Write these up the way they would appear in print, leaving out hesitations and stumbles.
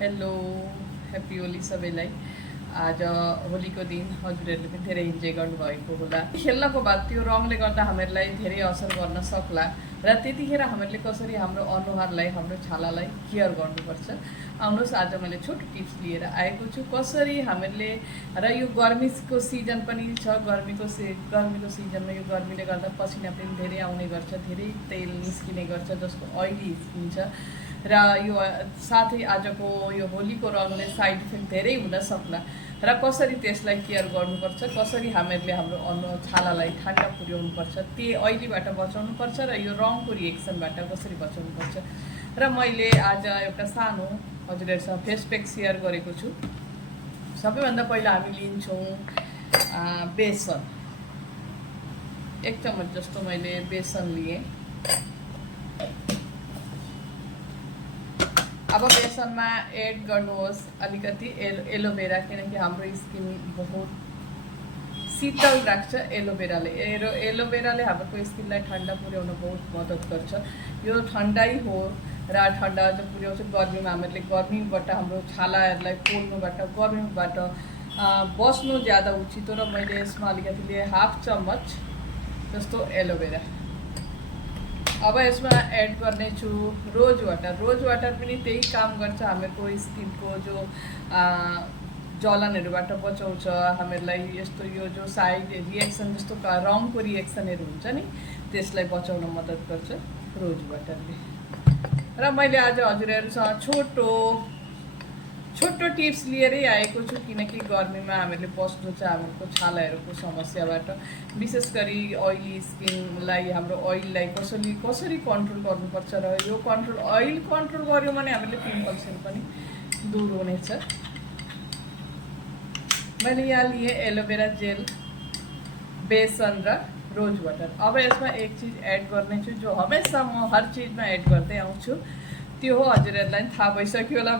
Hello happy Holi सबैलाई। आज होलीको दिन हजुरहरूले पनि धेरै इन्जोय गर्नुभएको होला। खेल्नको बाद त्यो रङले गर्दा हामीहरूलाई धेरै असर गर्न सक्ला र त्यतिखेर हामीहरूले कसरी हाम्रो अनुहारलाई हाम्रो छालालाई केयर गर्नुपर्छ। आउनुहोस् आज मैले छोटो टिप्स लिएर आएको छु कसरी हामीहरूले र यो गर्मीको सिजन पनि छ। गर्मीको सिजनमा यो गर्मीले गर्दा पसिना पनि धेरै आउने गर्छ, धेरै तेल निस्किने गर्छ जसको ऑयली स्किन छ र यो साथै आजको यो होलीको रङले साइड इफेक्ट धेरै हुन सक्ला र कसरी त्यसलाई केयर गर्नुपर्छ, कसरी हामीहरूले हाम्रो छालालाई ठन्डा पुर्याउनुपर्छ, त्यो ऑयलीबाट बचाउनुपर्छ र यो रङको रिएक्सनबाट कसरी बचाउनुपर्छ। र मैले आज एउटा सानो हजुरहरूसँग फेस प्याक सेयर गरेको छु। सबैभन्दा पहिला हामी लिन्छौँ बेसन। 1 चम्मच जस्तो मैले बेसन लिएँ। अब बेसनमा एड गर्नुहोस् अलिकति एलोभेरा, किनकि हाम्रो स्किन बहुत शीतल राख्छ एलोभेराले। एलोभेराले हाम्रो स्किनलाई ठन्डा पुर्याउन बहुत मद्दत गर्छ। यो ठन्डै हो र ठन्डा चाहिँ पुर्याउँछ। गर्मीमा हामीहरूले गर्मीबाट हाम्रो छालाहरूलाई पोल्नुबाट गर्मीबाट बस्नु ज्यादा उचित हो र मैले यसमा अलिकति लिएँ 1/2 चम्मच जस्तो एलोभेरा। अब यसमा एड गर्नेछु रोज वाटर। रोज वाटर पनि त्यही काम गर्छ, हामीहरूको स्किनको जो जलनहरूबाट बचाउँछ, हामीहरूलाई यस्तो यो जो साइड रिएक्सन जस्तो रङको रिएक्सनहरू हुन्छ नि त्यसलाई बचाउन मद्दत गर्छ रोज वाटरले। र मैले आज हजुरहरूसँग छोटो टिप्स लिएरै आएको छु, किनकि गर्मीमा हामीहरूले बस्नु छ हाम्रो छालाहरूको समस्याबाट। विशेष गरी ऑयली स्किनलाई हाम्रो ऑयललाई कसरी कन्ट्रोल गर्नुपर्छ र यो ऑयल कन्ट्रोल गर्यो भने हामीले पिम्पल्सहरू पनि दूर हुनेछ। मैले यहाँ लिएँ एलोभेरा जेल, बेसन र रोज वाटर। अब यसमा एक चीज एड गर्नेछु जो हमेसा म हर चीजमा एड गर्दै आउँछु, त्यो हो हजुरहरूलाई पनि थाहा भइसक्यो होला,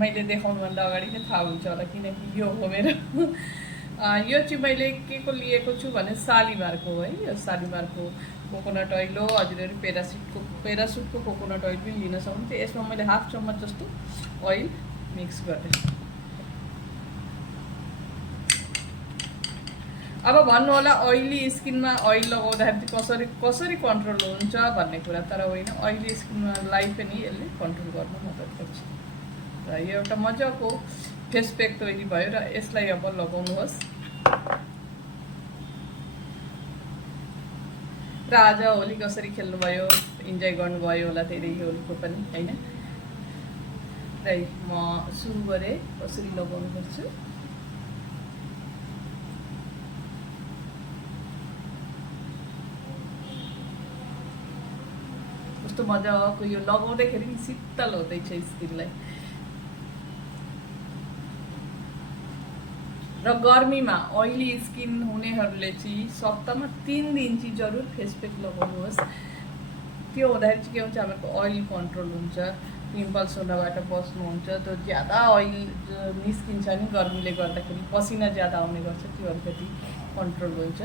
मैले देखाउनुभन्दा अगाडि नै थाहा हुन्छ होला, किनकि यो हो मेरो यो चाहिँ मैले के को लिएको छु भने शालिमारको है। यो शालिमारको कोकोनट ऑयल हो। हजुरहरू पेरासुटको कोकोनट ऑयल पनि लिन सक्नुहुन्छ। यसमा मैले 1/2 चम्मच जस्तो ऑयल मिक्स गर्दैछु। अब भन्नु होला ऑयली स्किनमा ऑयल लगाउँदाखेरि कसरी कन्ट्रोल हुन्छ भन्ने कुरा, तर होइन, ऑयली स्किनलाई पनि यसले कन्ट्रोल गर्न मद्दत गर्छ। र यो एउटा मजाको फेस प्याक तयारी भयो र यसलाई अब लगाउनुहोस्। र आज होली कसरी खेल्नुभयो, इन्जोय गर्नुभयो होला धेरै होलीको पनि हैन। र म सुरु गरेँ कसरी लगाउनुपर्छ। कस्तो मजाको यो लगाउँदाखेरि शीतल हुँदैछ स्किनलाई। र गर्मीमा ऑयली स्किन हुनेहरूले चाहिँ सप्ताहमा 3 दिन चाहिँ जरुर फेस प्याक लगाउनुहोस्। त्यो हुँदाखेरि चाहिँ के हुन्छ, हाम्रो ऑयल कन्ट्रोल हुन्छ, पिम्पल्स हुनबाट बस्नुहुन्छ। त्यो ज्यादा ऑयल निस्किन्छ नि गर्मीले गर्दाखेरि, पसिना ज्यादा आउने गर्छ, त्यो अलिकति कन्ट्रोल हुन्छ।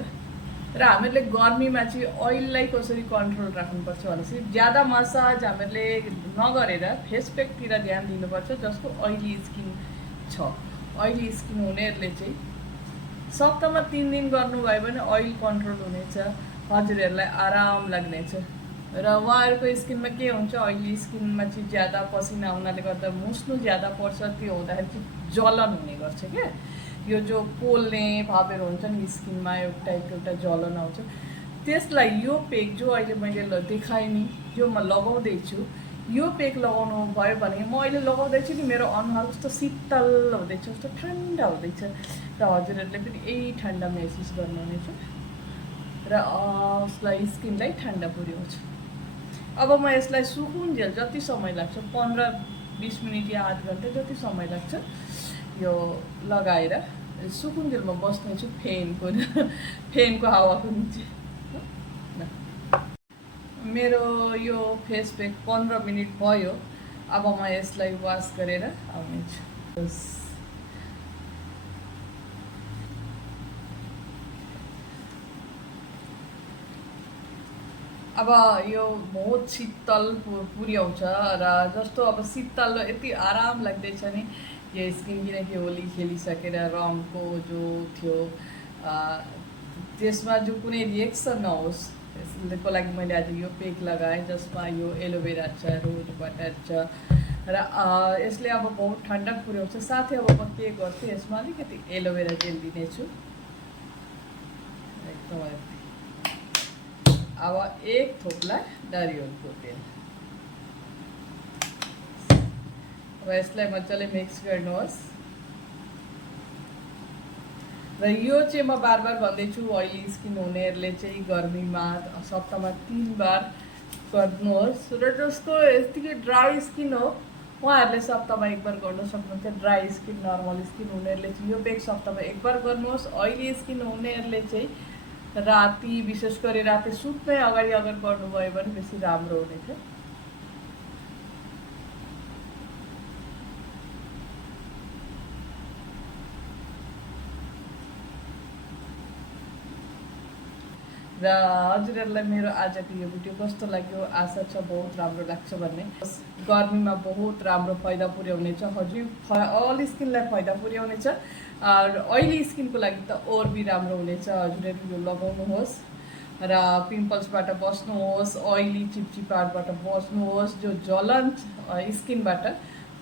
र हामीहरूले गर्मीमा चाहिँ ऑयललाई कसरी कन्ट्रोल राख्नुपर्छ भनेपछि ज्यादा मसाज हामीहरूले नगरेर फेस प्याकतिर ध्यान दिनुपर्छ। जसको ऑयली स्किन छ, ऑयली स्किन हुनेहरूले चाहिँ सप्ताहमा 3 दिन गर्नुभयो भने ऑयल कन्ट्रोल हुनेछ, हजुरहरूलाई आराम लाग्नेछ। र उहाँहरूको स्किनमा के हुन्छ, ऑयली स्किनमा चाहिँ ज्यादा पसिना आउनाले गर्दा मुस्नु ज्यादा पर्छ, त्यो हुँदाखेरि चाहिँ जलन हुने गर्छ क्या। यो जो पोल्ने भावहरू हुन्छ नि स्किनमा, एउटा जलन आउँछ। त्यसलाई यो पेक जो अहिले मैले देखाएँ नि, जो म लगाउँदैछु, यो पेक लगाउनु भयो भने म अहिले लगाउँदैछु नि मेरो अनुहार कस्तो शीतल हुँदैछ, कस्तो ठन्डा हुँदैछ र हजुरहरूले पनि यही ठन्डा महसुस गर्नुहुनेछ र उसलाई स्किनलाई ठन्डा पुर्याउँछ। अब म यसलाई सुकुन्जेल जति समय लाग्छ, 15-20 मिनट या आधा घन्टा जति समय लाग्छ, यो लगाएर सुकुन्जेल म बस्नेछु फेनको हावाको नीचे। मेरो यो फेस प्याक 15 मिनट भयो। अब म यसलाई वास गरेर आउनेछु। अब यो बहुत शीतल पुर्याउँछ र जस्तो अब शीतल यति आराम लाग्दैछ नि यो स्किन, किनकि होली खेलिसकेर रङको जो थियो त्यसमा जो कुनै रिएक्सन नहोस् त्यसको लागि मैले आज यो पेक लगाएँ, जसमा यो एलोभेरा छ, रोज वाटर छ र यसले अब बहुत ठन्डक पुर्याउँछ। साथै अब म के गर्छु, यसमा अलिकति एलोभेरा जेल दिनेछु एकदम। अब एक थोप्ला नारियलको तेल, अब यसलाई मजाले मिक्स गर्नुहोस्। र यो चाहिँ म बार बार भन्दैछु, ऑयली स्किन हुनेहरूले चाहिँ गर्मीमा सप्ताहमा 3 बार गर्नुहोस् र जसको यतिकै ड्राई स्किन हो उहाँहरूले सप्ताहमा 1 बार गर्न सक्नुहुन्छ। ड्राई स्किन, नर्मल स्किन हुनेहरूले चाहिँ यो पेक सप्ताहमा 1 बार गर्नुहोस्। ऑयली स्किन हुनेहरूले चाहिँ राति, विशेष गरी राति सुत्नै अगाडि अगर गर्नुभयो भने बेसी राम्रो हुनेछ। र हजुरहरूलाई मेरो आजको यो भिडियो कस्तो लाग्यो, आशा छ बहुत राम्रो लाग्छ भन्ने। गर्मीमा बहुत राम्रो फाइदा पुर्याउनेछ, हजुर अल स्किनलाई फाइदा पुर्याउनेछ। ऑयली स्किनको लागि त और भी राम्रो हुनेछ। हजुरहरू यो लगाउनुहोस् र पिम्पल्सबाट बस्नुहोस्, ऑयली चिपचिपाटबाट बस्नुहोस्, जो जलन स्किनबाट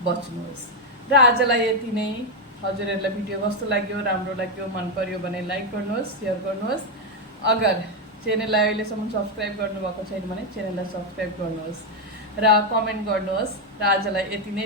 बच्नुहोस्। र आजलाई यति नै। हजुरहरूलाई भिडियो कस्तो लाग्यो, राम्रो लाग्यो, मन पर्यो भने लाइक गर्नुहोस्, सेयर गर्नुहोस्। अगर च्यानललाई अहिलेसम्म सब्सक्राइब गर्नुभएको छैन भने च्यानललाई सब्सक्राइब गर्नुहोस् र कमेन्ट गर्नुहोस्। र आजलाई यति नै।